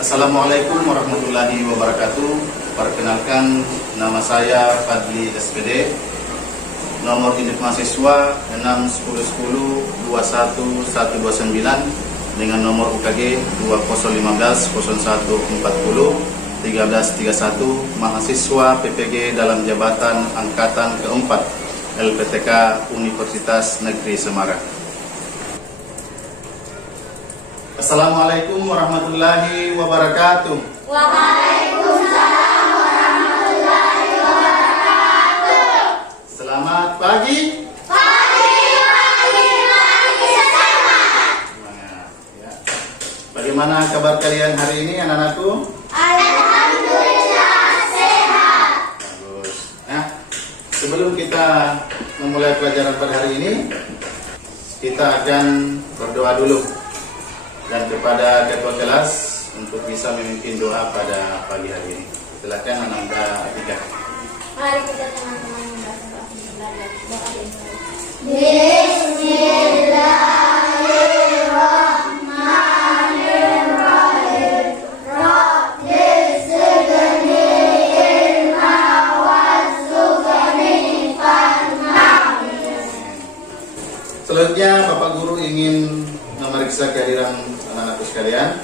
Assalamualaikum warahmatullahi wabarakatuh. Perkenalkan, nama saya Fadli SPD. Nomor induk mahasiswa 61010211129 dengan nomor UKG 201501401331, mahasiswa PPG dalam jabatan angkatan keempat LPTK Universitas Negeri Semarang. Assalamualaikum warahmatullahi wabarakatuh. Waalaikumsalam warahmatullahi wabarakatuh. Selamat pagi. Pagi semangat. Semangat, ya. Bagaimana kabar kalian hari ini, anak-anakku? Alhamdulillah sehat. Bagus. Nah, sebelum kita memulai pelajaran pada hari ini, kita akan berdoa dulu. Dan kepada ketua kelas untuk bisa memimpin doa pada pagi hari ini. Silakan Ananda Atika. Mari kita teman-teman membaca doa dimulai. Bismillahirrahmanirrahim. Rabbi zidni ilma warzuqni fahma. Selanjutnya Bapak Guru ingin memeriksa kehadiran anak-anakku sekalian.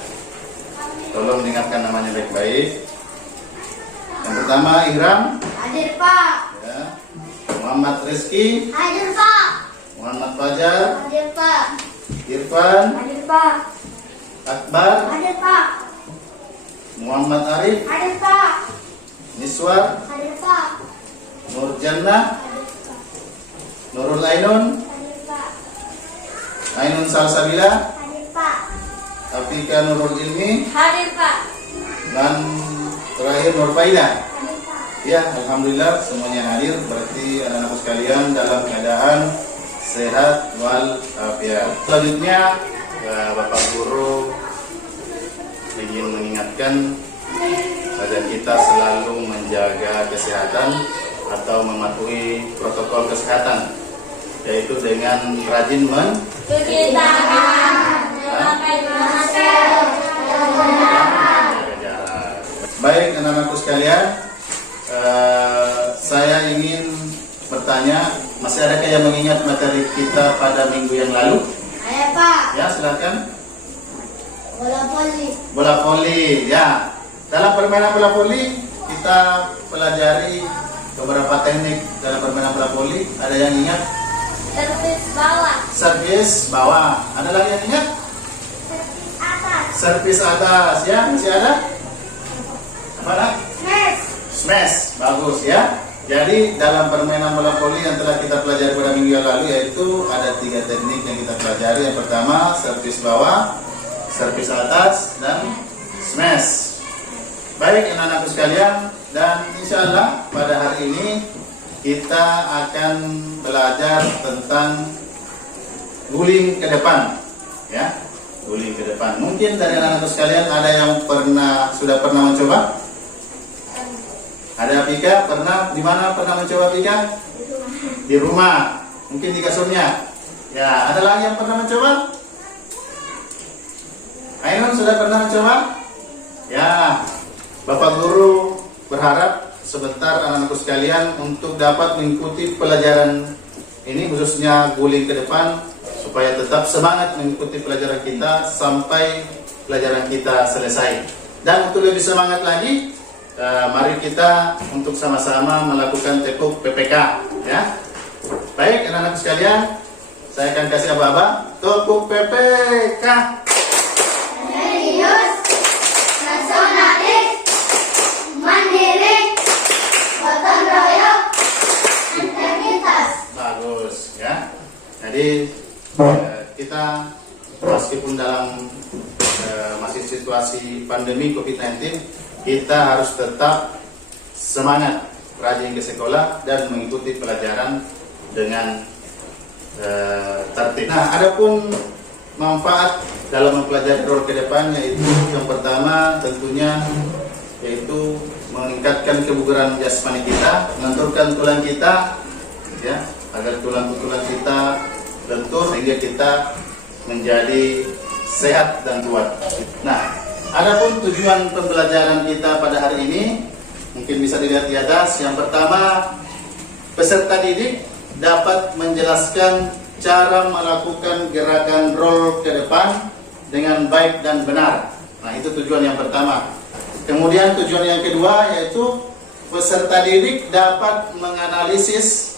Tolong dengarkan namanya baik-baik. Yang pertama Ihram, Hadir Pak. ya. Muhammad Rizky, Hadir Pak. Muhammad Fajar, Hadir Pak. Irfan, Hadir Pak. Akbar, Hadir Pak. Muhammad Arif, Hadir Pak. Niswar, Hadir Pak. Nur Jannah, Nurul Ainun, Hadir Pak. Ainun Salsabila, Hadir Pak. Afika Nurul Ilmi, Hadir Pak. dan terakhir Nur Faida. Hadir Pak. Ya, alhamdulillah semuanya hadir. Berarti anak-anakku sekalian dalam keadaan sehat walafiat. Selanjutnya, Bapak Guru ingin mengingatkan agar kita selalu menjaga kesehatan atau mematuhi protokol kesehatan, yaitu dengan rajin Cuci tangan. Memakai masker. menjaga jarak. Baik anak-anakku sekalian, saya ingin bertanya, masih adakah yang mengingat materi kita pada minggu yang lalu? Ayo Pak. Ya, silakan. Bola voli. Bola voli, ya. Dalam permainan bola voli kita pelajari beberapa teknik dalam permainan bola voli. Ada yang ingat? Servis bawah. Servis bawah. Ada lagi yang ingat? Servis atas. Servis atas, ya. Masih ada? Apa nak? Smash. Smash, bagus ya. Jadi dalam permainan bola voli yang telah kita pelajari pada minggu yang lalu, yaitu ada 3 teknik yang kita pelajari. Yang pertama servis bawah, servis atas, dan smash. Baik anak-anakku sekalian, dan insya Allah pada hari ini kita akan belajar tentang guling ke depan, ya. Guling ke depan. Mungkin dari anak-anakku sekalian ada yang sudah pernah mencoba? Ada Pika pernah pernah mencoba Pika? Di rumah. Mungkin di kasurnya. Ya, ada lagi yang pernah mencoba? Ainun sudah pernah mencoba? Ya. Bapak Guru berharap sebentar anak-anakku sekalian untuk dapat mengikuti pelajaran ini, khususnya guling ke depan, supaya tetap semangat mengikuti pelajaran kita sampai pelajaran kita selesai. Dan untuk lebih semangat lagi, mari kita untuk sama-sama melakukan tekuk PPK, ya. Baik anak-anak sekalian, saya akan kasih aba-aba tekuk PPK. Serius. Nasionalis. Mandiri. Gotong royong. Integritas. Bagus, ya. Jadi kita meskipun dalam masih situasi pandemi COVID-19, kita harus tetap semangat, rajin ke sekolah dan mengikuti pelajaran dengan tertib. Nah, adapun manfaat dalam mempelajari role ke depan, yaitu yang pertama tentunya yaitu meningkatkan kebugaran jasmani kita, menenturkan tulang kita, ya, agar tulang-tulang kita lentur sehingga kita menjadi sehat dan kuat. Nah, Adapun tujuan pembelajaran kita pada hari ini mungkin bisa dilihat di atas. Yang pertama, peserta didik dapat menjelaskan cara melakukan gerakan roll ke depan dengan baik dan benar. Nah, itu tujuan yang pertama. Kemudian tujuan yang kedua yaitu peserta didik dapat menganalisis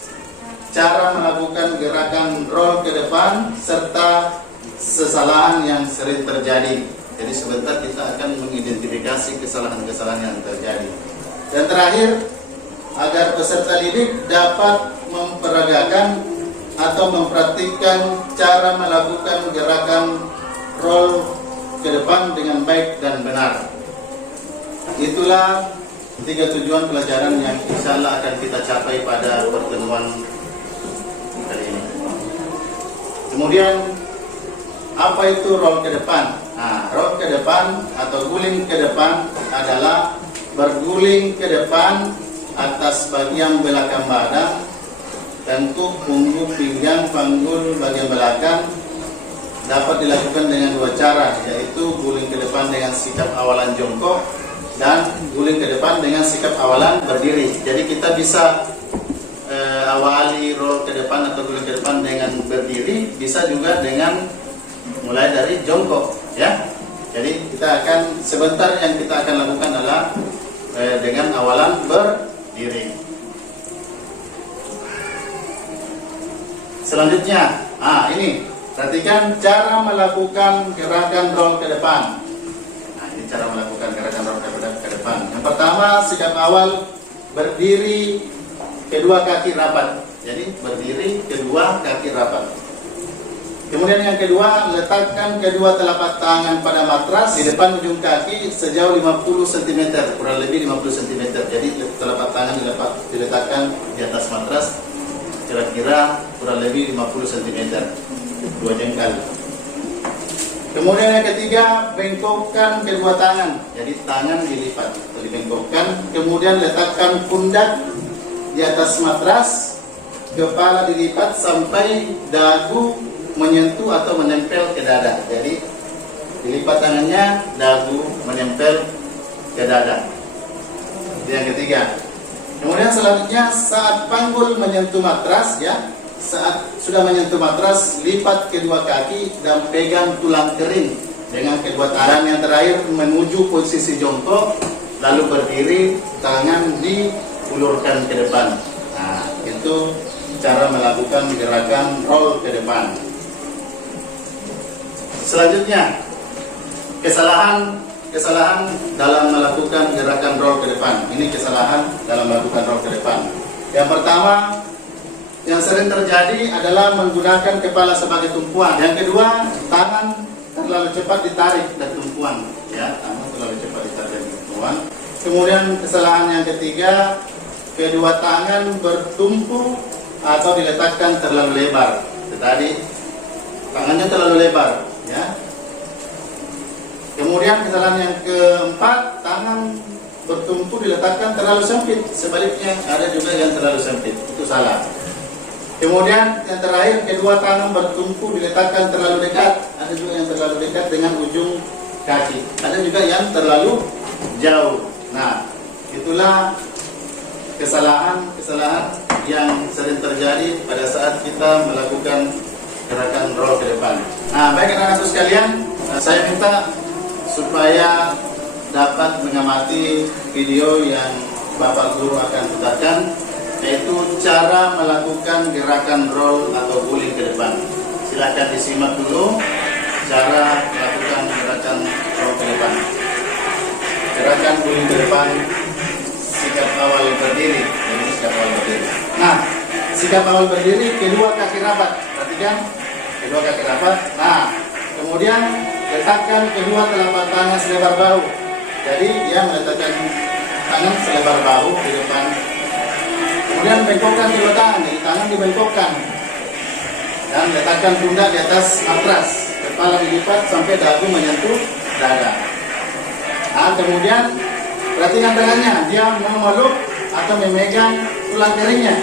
cara melakukan gerakan roll ke depan serta kesalahan yang sering terjadi. Jadi sebentar kita akan mengidentifikasi kesalahan-kesalahan yang terjadi. Dan terakhir, agar peserta didik dapat memperagakan atau mempraktikkan cara melakukan gerakan roll ke depan dengan baik dan benar. Itulah 3 tujuan pelajaran yang insya Allah akan kita capai pada pertemuan kali ini. Kemudian, apa itu roll ke depan? Nah, roll ke depan atau guling ke depan adalah berguling ke depan atas bagian belakang badan, tengkuk, punggung, pinggang, panggul bagian belakang. Dapat dilakukan dengan 2 cara, yaitu guling ke depan dengan sikap awalan jongkok dan guling ke depan dengan sikap awalan berdiri. Jadi kita bisa awali roll ke depan atau guling ke depan dengan berdiri, bisa juga dengan mulai dari jongkok, ya. Jadi kita akan sebentar yang kita akan lakukan adalah dengan awalan berdiri. Selanjutnya, ini perhatikan cara melakukan gerakan roll ke depan. Nah, ini cara melakukan gerakan roll ke depan. Yang pertama, sikap awal berdiri, kedua kaki rapat. Jadi berdiri, kedua kaki rapat. Kemudian yang kedua, letakkan kedua telapak tangan pada matras di depan ujung kaki sejauh 50 cm, kurang lebih 50 cm. Jadi telapak tangan diletakkan di atas matras kira-kira kurang lebih 50 cm, 2 jengkal. Kemudian yang ketiga, bengkokkan kedua tangan. Jadi tangan dilipat atau dibengkokkan. Kemudian letakkan pundak di atas matras, kepala dilipat sampai dagu menyentuh atau menempel ke dada. Jadi dilipat tangannya, dagu menempel ke dada. Itu yang ketiga. Kemudian selanjutnya, saat panggul menyentuh matras, ya, saat sudah menyentuh matras, lipat kedua kaki dan pegang tulang kering dengan kedua tangan. Yang terakhir, menuju posisi jongkok, lalu berdiri, tangan diulurkan ke depan. Nah, itu cara melakukan gerakan roll ke depan. Selanjutnya, kesalahan dalam melakukan gerakan roll ke depan. Ini kesalahan dalam melakukan roll ke depan. Yang pertama, yang sering terjadi adalah menggunakan kepala sebagai tumpuan. Yang kedua, tangan terlalu cepat ditarik dari tumpuan. Ya, tangan terlalu cepat ditarik dari tumpuan. Kemudian kesalahan yang ketiga, kedua tangan bertumpu atau diletakkan terlalu lebar. Tadi tangannya terlalu lebar, ya. Kemudian kesalahan yang keempat, tangan bertumpu diletakkan terlalu sempit. Sebaliknya ada juga yang terlalu sempit, itu salah. Kemudian yang terakhir, kedua tangan bertumpu diletakkan terlalu dekat. Ada juga yang terlalu dekat dengan ujung kaki. Ada juga yang terlalu jauh. Nah, itulah kesalahan yang sering terjadi pada saat kita melakukan gerakan roll ke depan. Nah, baik anak-anakku sekalian, saya minta supaya dapat mengamati video yang Bapak Guru akan putarkan, yaitu cara melakukan gerakan roll atau guling ke depan. Silakan disimak dulu cara melakukan gerakan roll ke depan. Gerakan guling ke depan, sikap awal berdiri. Ini sikap awal berdiri. Nah, sikap awal berdiri, kedua kaki rapat. Perhatikan, kedua kaki rapat. Nah, kemudian letakkan kedua telapak tangan selebar bahu. Jadi dia meletakkan tangan selebar bahu di depan. Kemudian bengkokkan kedua tangan, jadi tangan dibengkokkan. Dan letakkan pundak di atas matras. Kepala dilipat sampai dagu menyentuh dada. Nah, kemudian perhatikan tangannya, dia memeluk atau memegang tulang keringnya.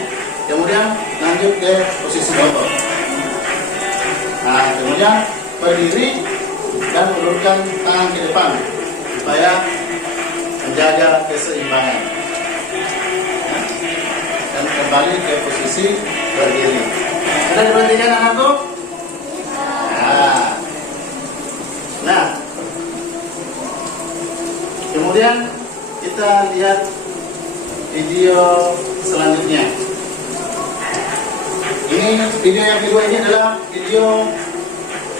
Kemudian lanjut ke posisi otot. Nah, kemudian berdiri dan ulurkan tangan ke depan. supaya menjaga keseimbangan. Ya. Dan kembali ke posisi berdiri. Ada diperhatikan anakku? Nah, kemudian kita lihat video selanjutnya. Ini video yang kedua, ini adalah video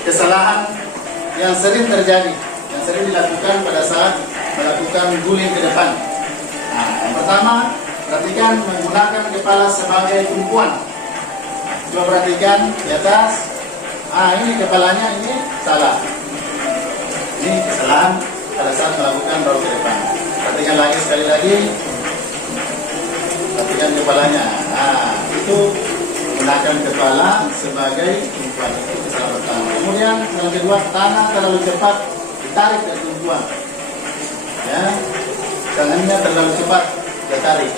kesalahan yang sering terjadi, yang sering dilakukan pada saat melakukan guling ke depan. Nah, yang pertama, perhatikan menggunakan kepala sebagai tumpuan. Coba perhatikan di atas. Ini kepalanya ini salah. Ini kesalahan pada saat melakukan roll ke depan. Perhatikan lagi sekali lagi. Perhatikan kepalanya. Itu menggunakan kepala sebagai tumpuan. Itu kesalahan pertama. Kemudian yang kedua, tangan terlalu cepat ditarik dari tumpuan. Ya, tangannya terlalu cepat ditarik.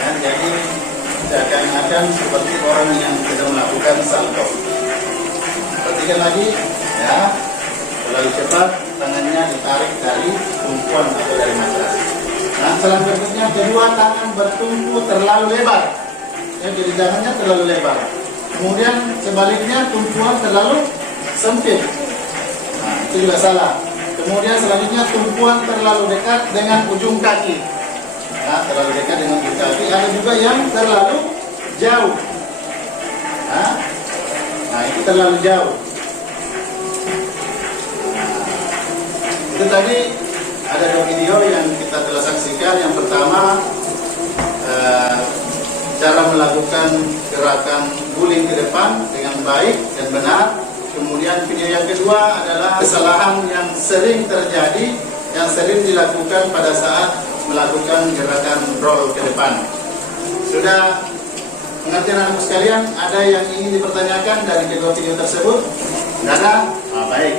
Ya, jadi seakan-akan seperti orang yang sedang melakukan salto. Perhatikan lagi, ya, terlalu cepat tangannya ditarik dari tumpuan atau dari matras. Nah, selanjutnya kedua, tangan bertumpu terlalu lebar. Ya, jadi tangannya terlalu lebar. Kemudian sebaliknya tumpuan terlalu sempit. Nah, itu juga salah. Kemudian selanjutnya tumpuan terlalu dekat dengan ujung kaki. Nah, terlalu dekat dengan ujung kaki. Ada juga yang terlalu jauh. Nah, itu terlalu jauh. Itu tadi ada dua video yang kita telah saksikan. Yang pertama, cara melakukan gerakan guling ke depan dengan baik dan benar. Kemudian video yang kedua adalah kesalahan yang sering terjadi, yang sering dilakukan pada saat melakukan gerakan roll ke depan. Sudah mengerti anak-anak sekalian? Ada yang ingin dipertanyakan dari kedua video tersebut? Tidak ada? Baik.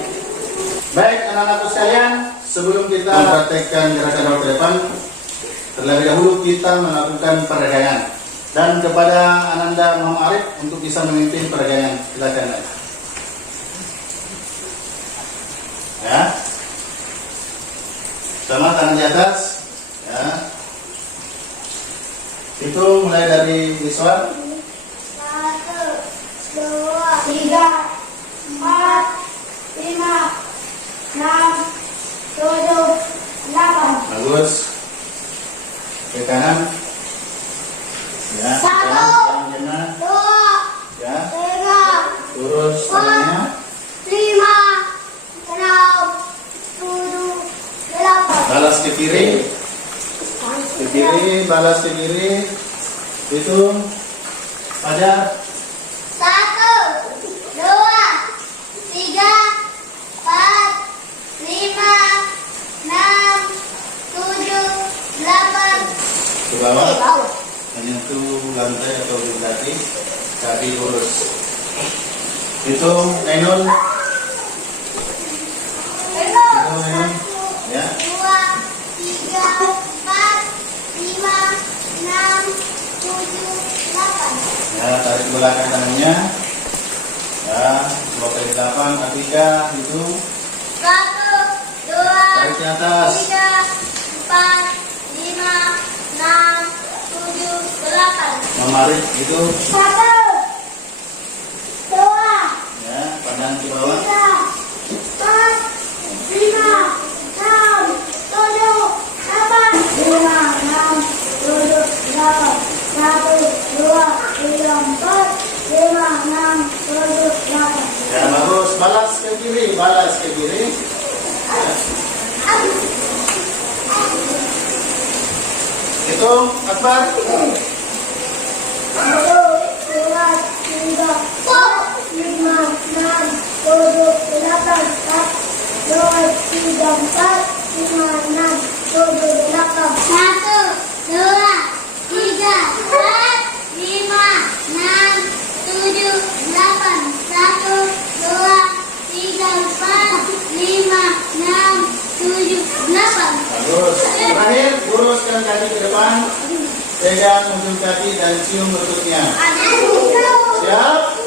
Baik anak-anak sekalian, sebelum kita mempraktekkan gerakan roll ke depan, terlebih dahulu kita melakukan peregangan. Dan kepada Ananda Muhammad Arif untuk bisa memimpin peregangan, silakan. Ya, sama tangan di atas. Ya, itu mulai dari visual. 1, 2, 3, 4, 5, 6, 7, 8. Bagus. Ke kanan. Ya, kanan, kanan. 2, Ya, 3, lurus tangannya. 5, 6, 7, 8. Balas ke kiri. Ke kiri, balas ke kiri. Itu pada 1, 2, 3, 4, 5, 6, 7, 8. ke bawah. Menyentuh lantai atau kaki, kaki lurus. Itu Ainul. Ya. 2, 3, 4, 5, 6, 7, 8. Ya, tarik ke belakang tangannya. Ya, 2 kali 8, Atika itu. 1, 2, Tarik ke atas. 3, 4, 5, 6, 7, 8. Memarik itu. 1, 2, Ya, pandang ke bawah. 3, 4, 5, 6, 7, 8. 5, 6, 7, 8. 1, 2, 3, 4, 5, 6, 7, 8. Ya, bagus. Balas ke kiri, balas ke kiri. Itu Akbar. 1, 2, 3, 4, 5, 6, 7, 8. 2, 3, 4, 5, 6, 7, 8. 1, 2, 3, 4, 5, 6, 7, 8. 1, 2, 3, 4, 5, 6, 7, 8. Bagus. Terakhir, luruskan kaki ke depan. Pegang ujung kaki dan cium lututnya. Siap?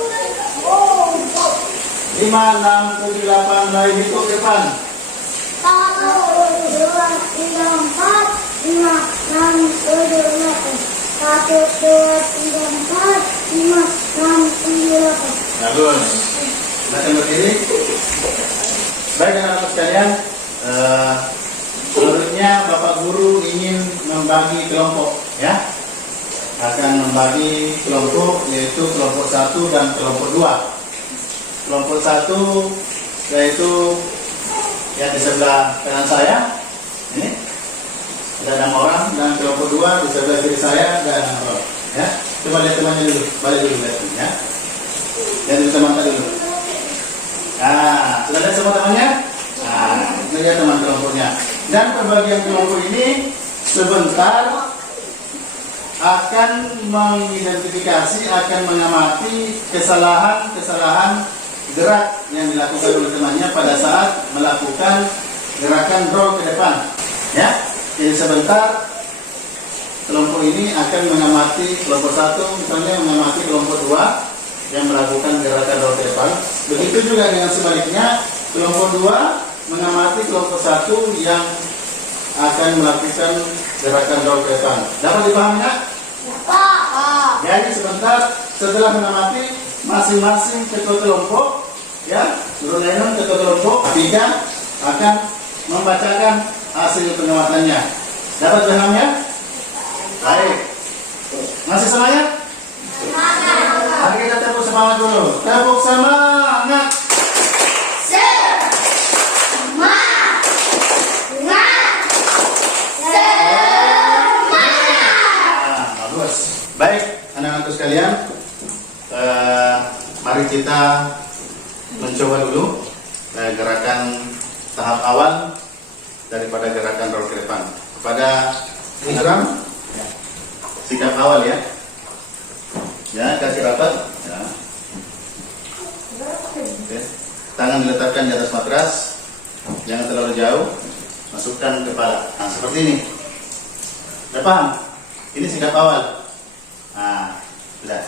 5, 6, 7, 8. Mari hitung ke depan. 1, tiga, empat, lima, enam, tujuh, delapan. Satu, dua, tiga, empat, lima, enam, tujuh, delapan. Bagus. Silakan berdiri. Baik anak-anak sekalian, selanjutnya Bapak Guru ingin membagi kelompok, ya. Akan membagi kelompok, yaitu kelompok 1 dan kelompok 2. Kelompok 1 yaitu yang di sebelah kanan saya, ini ada 6 orang, dan kelompok 2 di sebelah kiri saya ada 6 orang. Ya, coba lihat temannya dulu, balik dulu lihat, ya. Lihat dulu teman tadi dulu. Nah, sudah lihat semua temannya? Nah, ini dia teman kelompoknya. Dan pembagian kelompok ini sebentar akan mengidentifikasi, akan mengamati kesalahan-kesalahan gerak yang dilakukan oleh temannya pada saat melakukan gerakan roll ke depan. Ya, jadi sebentar kelompok ini akan mengamati kelompok 1, misalnya mengamati kelompok 2 yang melakukan gerakan roll ke depan. Begitu juga dengan sebaliknya, kelompok 2 mengamati kelompok 1 yang akan melakukan gerakan roll ke depan. Dapat dipahami nggak? Pak. Jadi sebentar setelah mengamati masing-masing ketua kelompok, ya, Guru Lennon ketua kelompok 3 akan membacakan hasil pengamatannya. Dapat pahamnya? Baik. Masih semangat? Mari kita tepuk semangat dulu. Tepuk semangat. Baik, anak-anakku sekalian, mari kita mencoba dulu gerakan tahap awal daripada gerakan roll ke depan. Kepada Ikram, sikap awal ya. Ya, kaki rapat. Ya. Oke. Tangan diletakkan di atas matras, jangan terlalu jauh. Masukkan kepala. Nah, seperti ini. Sudah paham? Ini sikap awal. Nah, sudah.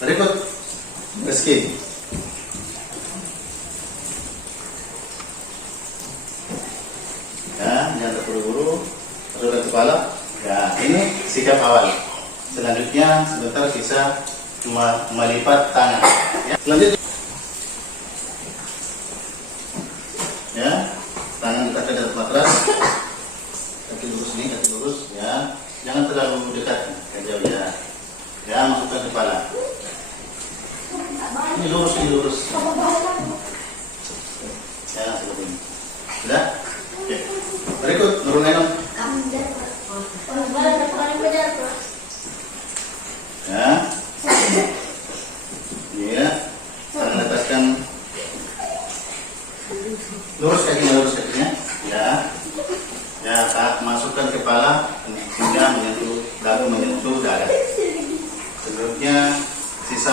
Berikut meski. Ya, jangan terburu-buru. Terus kepala. Ya, ini sikap awal. Selanjutnya sebentar bisa cuma melipat tangan. Ya. Selanjutnya, ya, tangan diletakkan di atas matras. Kaki lurus ini, kaki lurus. Ya, jangan terlalu dekat, jauh ya. Ya, masukkan kepala. Ini lurus, ini lurus. Ya, seperti ini. Sudah? Oke. Berikut, Nurul Nenong. Ya. Ya. Tangan letakkan. Lurus kakinya. Ya. Ya, masukkan kepala hingga menyentuh dagu, menyentuh dada. Selanjutnya sisa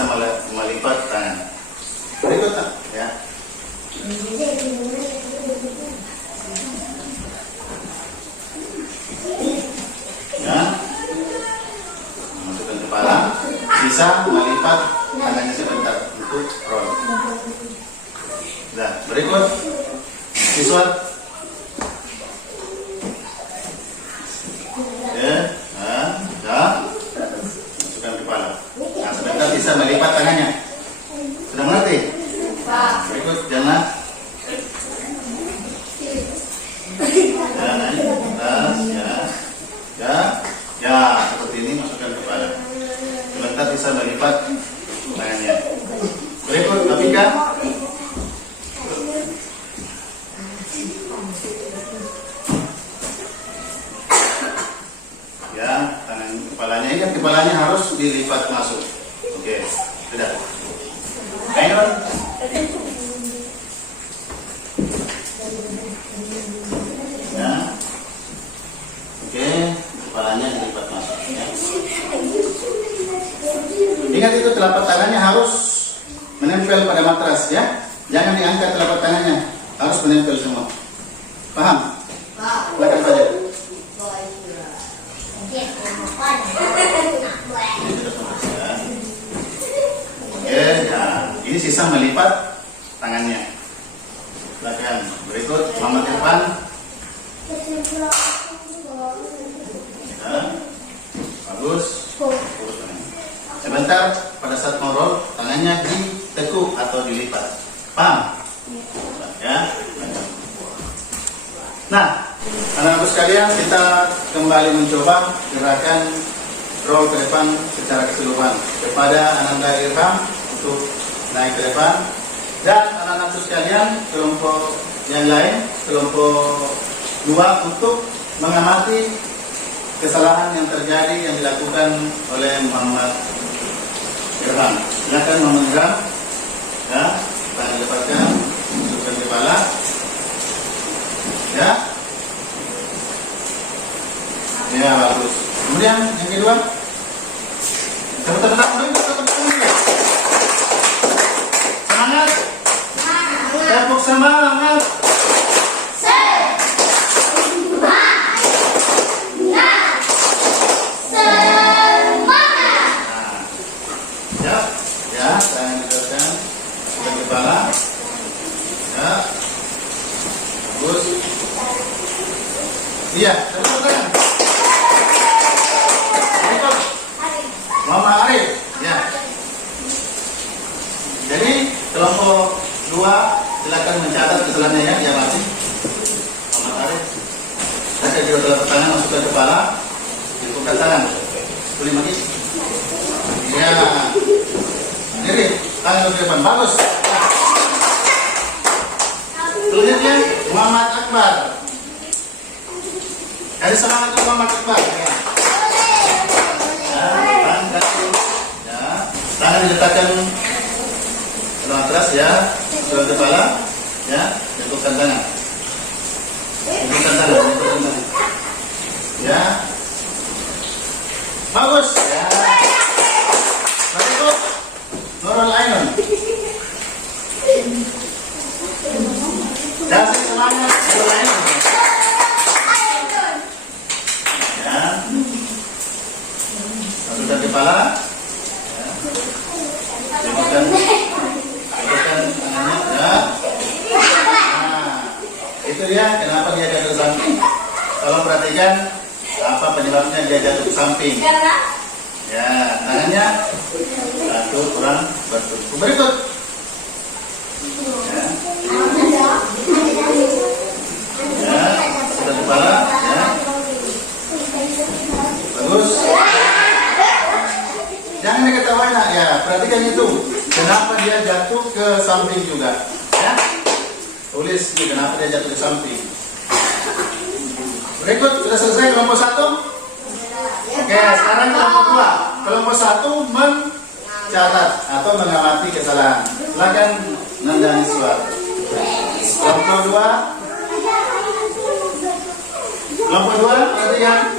melipat tangan. Berikut ya. Ya. Masukkan kepala, sisa melipat tangannya sebentar untuk roll. Nah, berikut visual. Ya, masukkan kepala. Nah, sebentar bisa melipat tangannya. Sudah mengerti? Berikut jangan. Ya, seperti ini masukkan kepala. Sebentar bisa melipat tangannya. Berikut Abika. Ya, tangan kepalanya, ingat kepalanya harus dilipat masuk. Oke, sudah. Ainun. Ya. Oke, kepalanya dilipat masuk. Ya. Ingat itu telapak tangannya harus menempel pada matras ya. Jangan diangkat telapak tangannya, harus menempel semua. Paham? Silakan saja. Oke, ya. Ini sisa melipat tangannya. Silakan. Berikut Muhammad Irfan. Bagus. Urus tangannya. Sebentar, pada saat ngobrol, tangannya ditekuk atau dilipat. Paham? Ya. Nah, anak-anakku sekalian, kita kembali mencoba gerakan roll ke depan secara keseluruhan. Kepada Ananda Irham untuk naik ke depan. Dan anak-anakku sekalian, kelompok yang lain, kelompok 2 untuk mengamati kesalahan yang terjadi yang dilakukan oleh Muhammad Irham. Silakan Muhammad Irham. Ya, tangan lepaskan, tundukkan kepala. Ya. Ya, bagus. Kemudian yang kedua. Tepuk-tepuk semangat. Tepuk semangat. Iya, teman-teman. Mama Arif, ya. Jadi kelompok 2 silakan mencatat kesalahannya ya, dia masih. Mama Arif. Saya juga telapak tangan masukkan kepala, dibuka tangan. Boleh lagi. Ya. Jadi tangan ke depan, bagus. Selanjutnya Muhammad Akbar. Ada semangat untuk Muhammad Akbar. Ya. Tangan diletakkan ke atas ya, ke kepala, ya, tentukan tangan. Tentukan tangan. Ya. Bagus. Ya. Berikut Nurul Ainun. Kasih semangat Nurul Ainun. Ya. Tentukan kepala. Tentukan tangannya ya. Nah, itu dia kenapa dia jatuh samping. Tolong perhatikan apa penyebabnya dia jatuh ke samping. Ya, tangannya satu kurang bertutup. Berikut. Ya. Ya, sudah kepala ya. Bagus. Jangan diketawain nak ya, perhatikan itu. Kenapa dia jatuh ke samping juga? Ya, tulis ini kenapa dia jatuh ke samping. Berikut sudah selesai kelompok 1. Oke, sekarang kelompok 2. Kelompok 1 mencatat atau mengamati kesalahan. Silakan Nanda Niswa. Kelompok 2. Kelompok 2 perhatikan.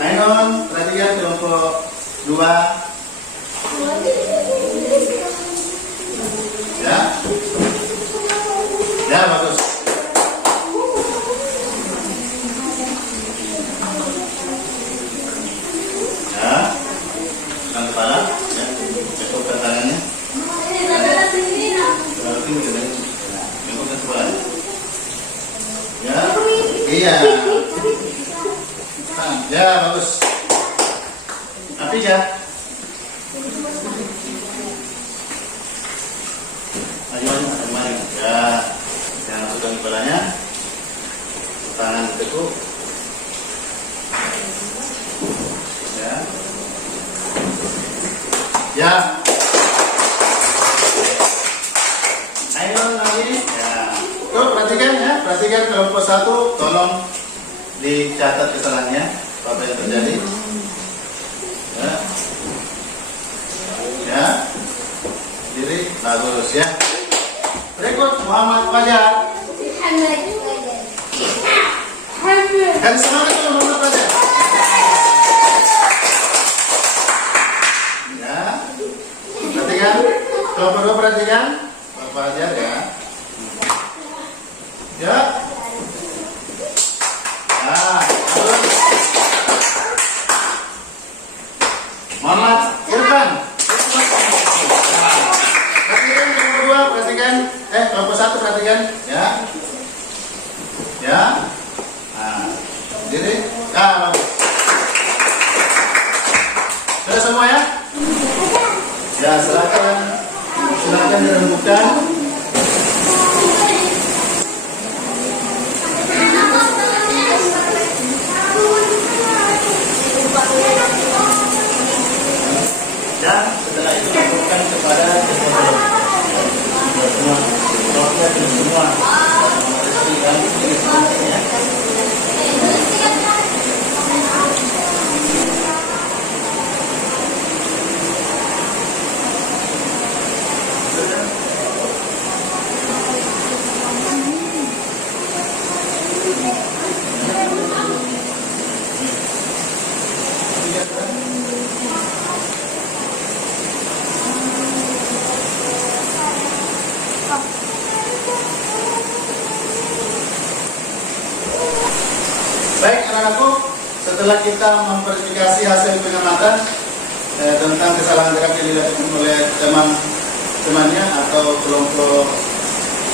Ainun perhatikan kelompok 2. Ya. Ya, bagus. Ya. Tangan kepala, ya. Cukupkan tangannya. Cukupkan kepala. Ya. Iya. Ya, bagus. Tapi ya. Maju. Ya, jangan masukkan kepalanya. Tangan ditekuk. Ya. Ya. Ayo lagi. Ya. Tuh, perhatikan ya. Perhatikan kelompok 1. Tolong dicatat kesalahannya. Apa yang terjadi. Ya. Ya. Diri. Bagus ya. Berikut Muhammad Fajar. Dan semangat dulu Muhammad Fajar. Ya. Perhatikan. Kelompok 2 perhatikan. Muhammad Fajar ya. Ya. Nah, terus. Muhammad Irfan. Perhatikan kelompok 2 perhatikan. Kelompok 1 perhatikan ya. Ya. Nah, diri. Nah, semua ya? Ya, silakan dirembukan. Dan setelah itu lakukan kepada semua semua ya. Baik anak-anakku, setelah kita memverifikasi hasil pengamatan tentang kesalahan gerak yang dilakukan oleh teman-temannya atau kelompok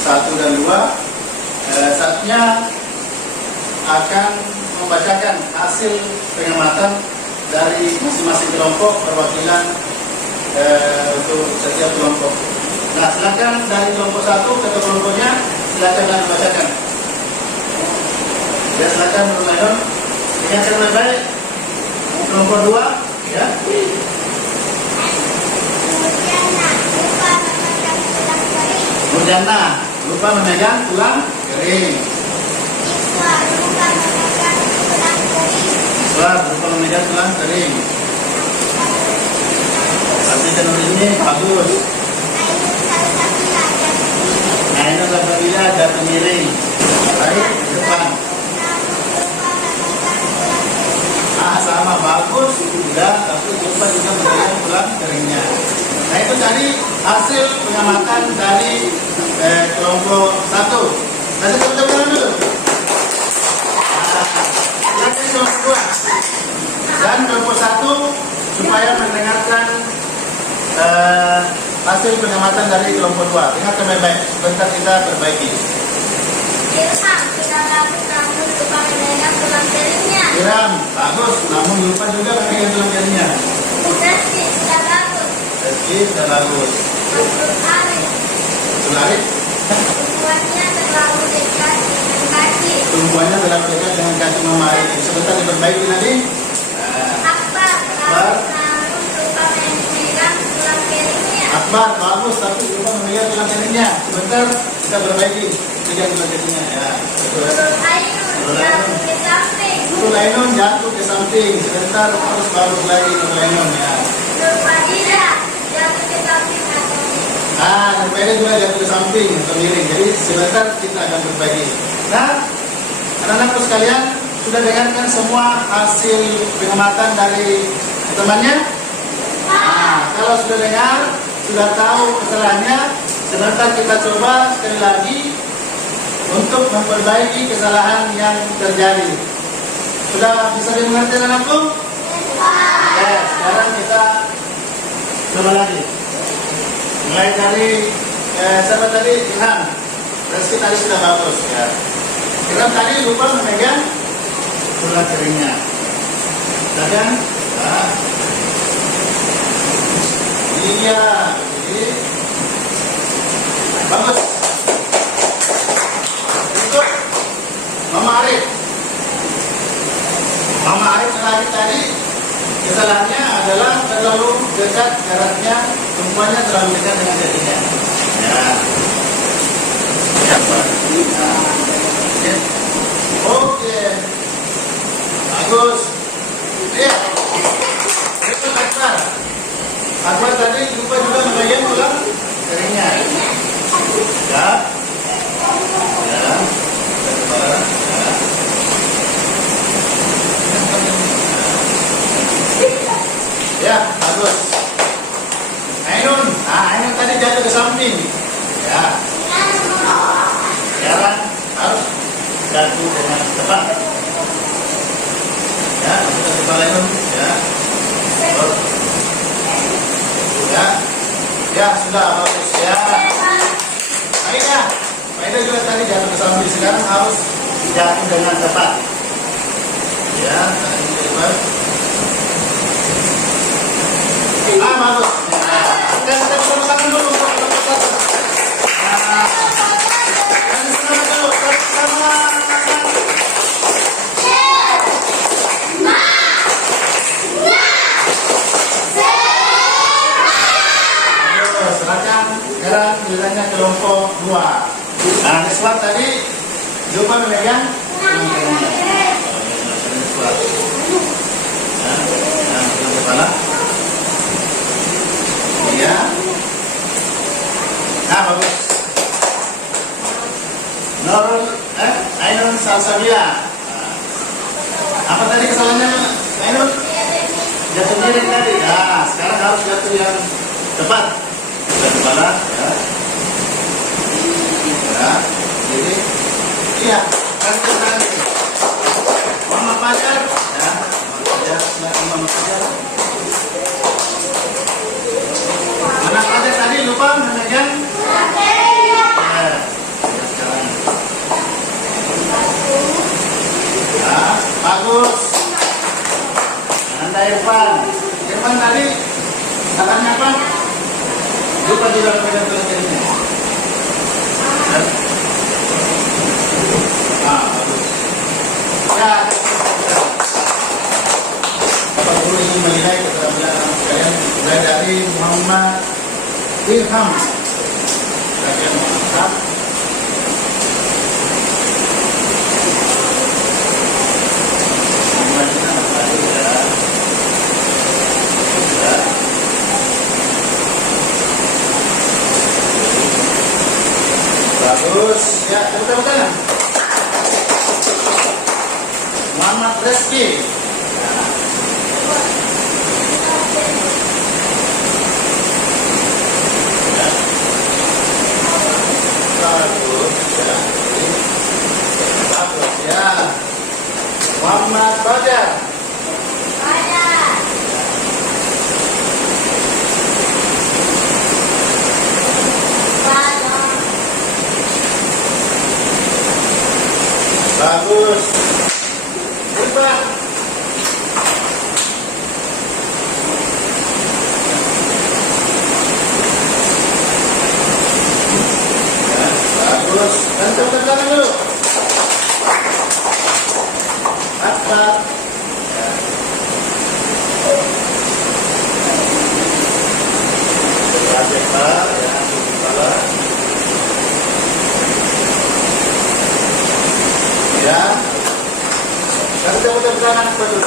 1 dan 2, saatnya akan membacakan hasil pengamatan dari masing-masing kelompok perwakilan untuk setiap kelompok. Nah, silakan dari kelompok 1 ke kelompoknya, silakan dibacakan. Ya, silakan Nurmainon. Ingatkan baik-baik. Kelompok 2, ya. Nurjana, lupa memegang tulang kering. Iswar, lupa memegang tulang kering. Tapi tenor ini bagus. Nah, ini apabila jatuh miring. Baik, depan. Sama bagus sudah, tapi lupa juga memegang tulang keringnya. Nah, itu tadi hasil pengamatan dari kelompok 1. Nanti teman-teman dulu. Nanti kelompok 2 dan kelompok 1 supaya mendengarkan hasil pengamatan dari kelompok 2. Dengarkan baik-baik. Sebentar kita perbaiki. Kiram, bagus, namun lupa juga memegang tulang keringnya. Meski sudah bagus. Arif. Tumpuannya terlalu dekat dengan kaki Mama Arif. Sebentar diperbaiki nanti. Akbar, bagus, tapi lupa memegang tulang keringnya. Sebentar kita perbaiki. Pegang tulang keringnya, ya. Nurlainon jatuh ke samping. Sebentar harus bagus lagi Nurlainon, ya. Nurlainon juga jatuh ke samping atau miring. Jadi sebentar kita akan berbagi. Nah, anak-anakku sekalian sudah dengarkan semua hasil pengamatan dari temannya. Nah, kalau sudah dengar, sudah tahu kesalahannya, sebentar kita coba sekali lagi untuk memperbaiki kesalahan yang terjadi. Sudah bisa dimengerti anakku? Ya, sekarang kita coba lagi. Mulai dari siapa tadi? Ilham. Reski tadi sudah bagus ya. Ilham tadi lupa memegang tulang keringnya. Sedangkan ini dia. Jadi bagus. Ikut Mama Arif. Mama Arif tadi kesalahannya adalah terlalu dekat jaraknya, tumpuannya terlalu dekat dengan kakinya. Ya. Ya. Oke. Bagus. Iya. Itu Akbar. Akbar tadi lupa juga memegang tulang keringnya. Ya. Ya. Ya, bagus. Ainun tadi jatuh ke samping. Ya. Sekarang harus jatuh dengan tepat. Ya, kita coba Ainun. Ya. Ya. Ya, sudah bagus. Ya. Aida juga tadi jatuh ke samping. Sekarang harus jatuh dengan tepat. Ya, tadi tepat. Ah, bagus. Kita tepuk tangan dulu. Nah, kasih semangat dulu. Sama-sama. Ayo, serahkan sekarang gilirannya kelompok 2. Nah, Niswat tadi lupa memegang. Kepala. Iya. Nah, bagus. Nurul, Ainun Salsabila. Apa tadi kesalahannya, Ainun? Jatuh miring tadi. Nah, sekarang harus jatuh yang tepat. Sudah kepala, ya. Ya, jadi, iya. Kasih tangan. Mama Fajar, ya. Mama Fajar. Anak Fajar tadi lupa memegang. Ya, sekarang. Ya, bagus. Anda Irfan. Irfan tadi tangannya apa? Lupa juga memegang tulisannya. Ah, bagus. Ya. Bapak Guru ingin menilai keterampilan anak sekalian mulai dari Muhammad Ilham. Bagian Muhammad. Bagus, ya, tepuk tangan. Muhammad Reski. Bagus, ya. Bagus, ya. Muhammad Fajar. Bagus. Irfan. Ya, bagus. Dan tepuk tangan dulu. Akbar. Ya. Akbar, ya, kepala. Ya. Dan tepuk tangan dulu.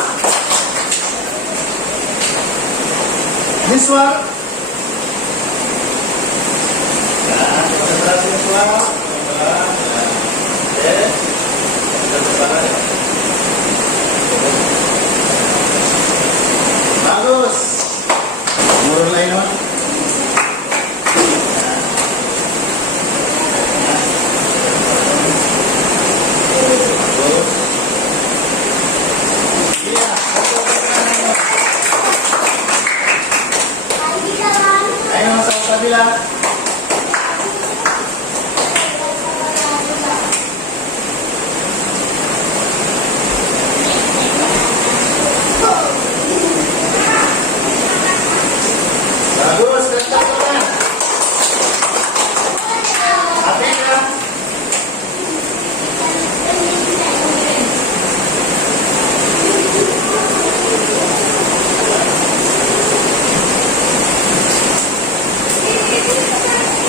Niswa. Ya, konsentrasi Niswa. Oke. Bagus. Nurul Ainun. Ainun Salsabila. Bagus, keren. Atika.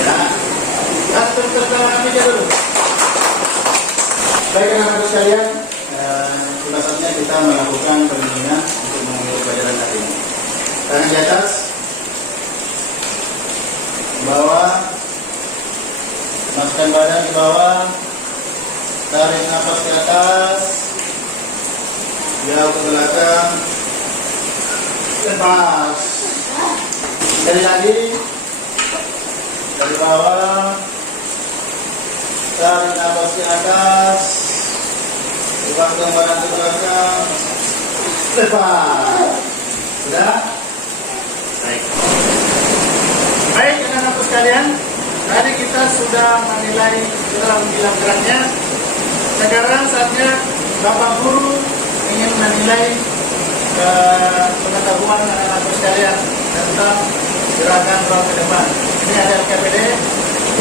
Ya. Dan terutama Atika dulu. Baik anak-anak sekalian, sudah saatnya kita melakukan pembimbingan untuk mengambil pelajaran hari ini. Tangan di atas. Bawah, masukkan badan di bawah, tarik nafas ke atas, jauh ke belakang, lepas. Sekali lagi, dari bawah, tarik nafas ke atas, lepas badan ke belakang, lepas. Sudah? Baik. Baik, anak-anak sekalian, tadi kita sudah menilai, sudah bilang geraknya. Sekarang saatnya Bapak Guru ingin menilai pengetahuan anak-anak sekalian tentang gerakan roll ke depan. Ini ada LKPD,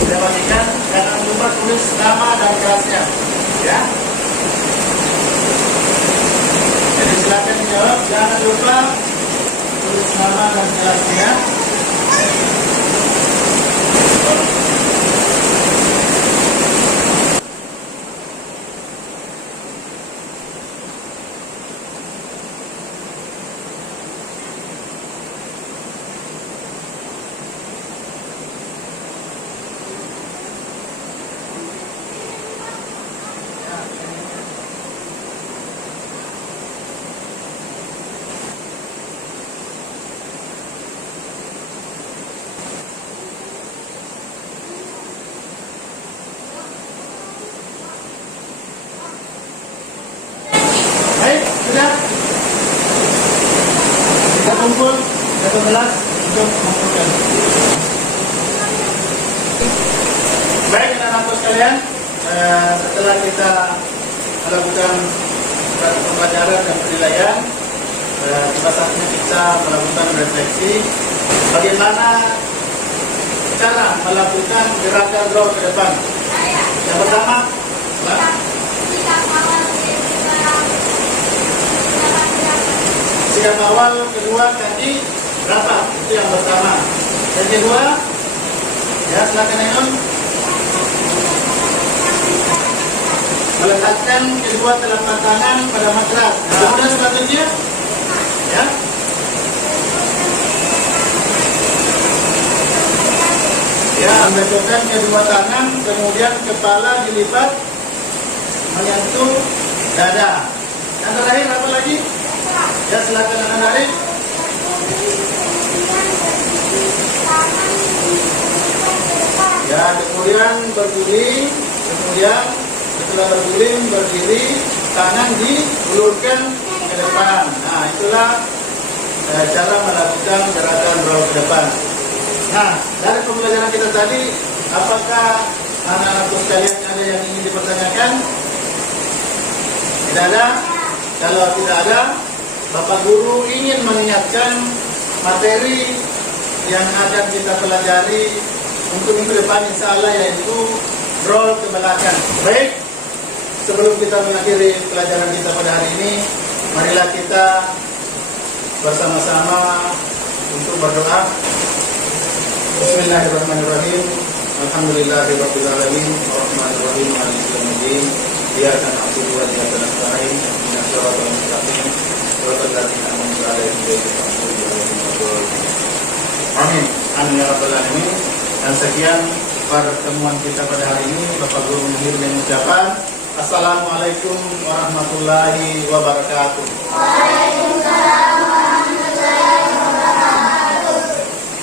saya bagikan, jangan lupa tulis nama dan kelasnya, ya. Jadi silakan dijawab, jangan lupa tulis nama dan kelasnya. Baik, sudah. Kita kumpul satu kelas untuk mengumpulkan. Baik, anak-anak sekalian, setelah kita melakukan satu pembelajaran dan penilaian, tiba saatnya kita melakukan refleksi. Bagaimana cara melakukan gerakan roll ke depan? Yang pertama, sikap awal, kedua kaki berapa? Itu yang pertama. Yang kedua, ya silakan Ainun. Meletakkan kedua telapak tangan pada matras. Kemudian selanjutnya, ya. Ya, membentangkan kedua tangan, kemudian kepala dilipat menyentuh dada. Yang terakhir apa lagi? Ya, silakan anak tarik. Ya, kemudian berguling, kemudian setelah berguling berdiri, tangan diulurkan ke depan. Nah, itulah cara melakukan gerakan roll ke depan. Nah, dari pembelajaran kita tadi, apakah anak-anakku sekalian ada yang ingin dipertanyakan? Tidak ada? Kalau tidak ada, Bapak Guru ingin mengingatkan materi yang akan kita pelajari untuk minggu depan insya Allah, yaitu roll ke belakang. Baik, sebelum kita mengakhiri pelajaran kita pada hari ini, marilah kita bersama-sama untuk berdoa. Bismillahirrahmanirrahim. Alhamdulillahirabbil alamin, arrahmanirrahim, maliki yaumiddin. Iyyaka na'budu wa iyyaka nasta'in. Ihdinas siratal mustaqim. Shiratal ladzina an'amta 'alaihim ghairil maghdubi 'alaihim waladdallin. Amin. Amin ya rabbal alamin. Dan sekian pertemuan kita pada hari ini. Bapak Guru mengakhiri dengan ucapan Assalamualaikum warahmatullahi wabarakatuh.